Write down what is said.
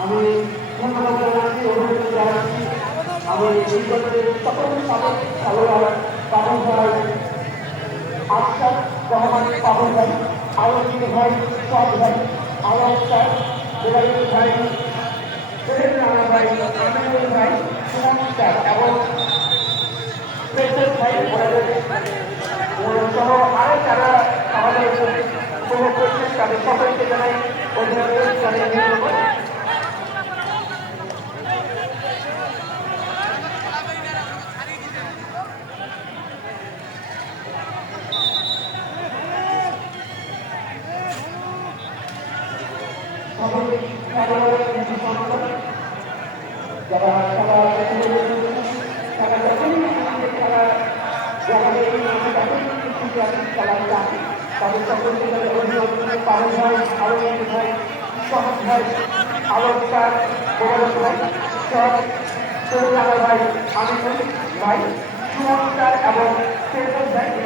আমি ধন্যবাদ জানাচ্ছি, অভিনন্দন জানাচ্ছি। আমি এই দলের সকল সাবেক খেলোয়াড় পাবন ভাই, আশরাফ রহমান পাবন ভাই, আলমগীর ভাই, সব ভাই, আলম স্যার, বেলালুর ভাই, সোহেল রানা ভাই, আমিনুল ভাই, সুমন স্যার এবং প্রেসের ভাই সহ আরো যারা আমাদের উপভোগ করছেন তাদের সকলকে জানাই অভিনন্দন, জানাই ধন্যবাদ। যারা খেলা খেলা যখনই আমাদের খেলা যেখানে এই খেলা চান তাদের সকলকে অভিনন্দন, পালন ভাই, আলমগীর ভাই, সহজ ভাই, আলোক স্যার, মোবারক ভাই, সব সোহেল রানা ভাই, আমিনুল ভাই, সুমন স্যার এবং ফেরদৌস ভাই।